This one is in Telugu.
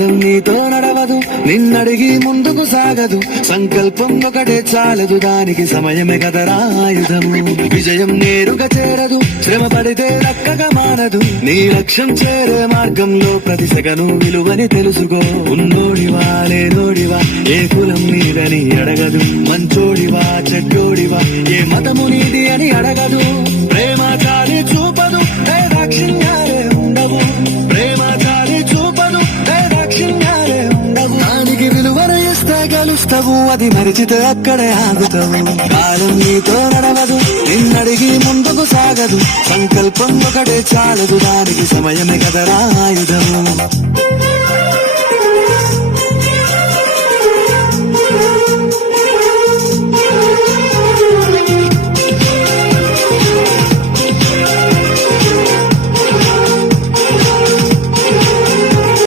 కాలం నీతో నడవదు, నిన్నడిగి ముందుకు సాగదు. సంకల్పం ఒకటే చాలదు, దానికి సమయమే కదరా ఆయుధము. విజయం నేరుగా చేరదు, శ్రమ పడితే దక్కగా మానదు. నీ లక్ష్యం చేరే మార్గంలో ప్రతి సెగను విలువని తెలుసుకో. ఉన్నోడివా లేనోడివా, ఏ కులం నీదని అడగదు. మంచోడివా చెడ్డోడివా, ఏ మతము నీది అని అడగదు. ప్రేమ చాలి చూపదు, దాక్షిణ్యాలే ఉండవు. ప్రేమ చాలి చూపదు, దాక్షిణ్యాలే ఉండవు. దానికి విలువను ఇస్తే గెలుస్తావు, అది మరిచితే అక్కడే ఆగుతావు. కాలం నీతో నడవదు, నిన్నడిగి ముందుకు సాగదు. సంకల్పం ఒకటే చాలదు, దానికి సమయమే కదరా ఆయుధము.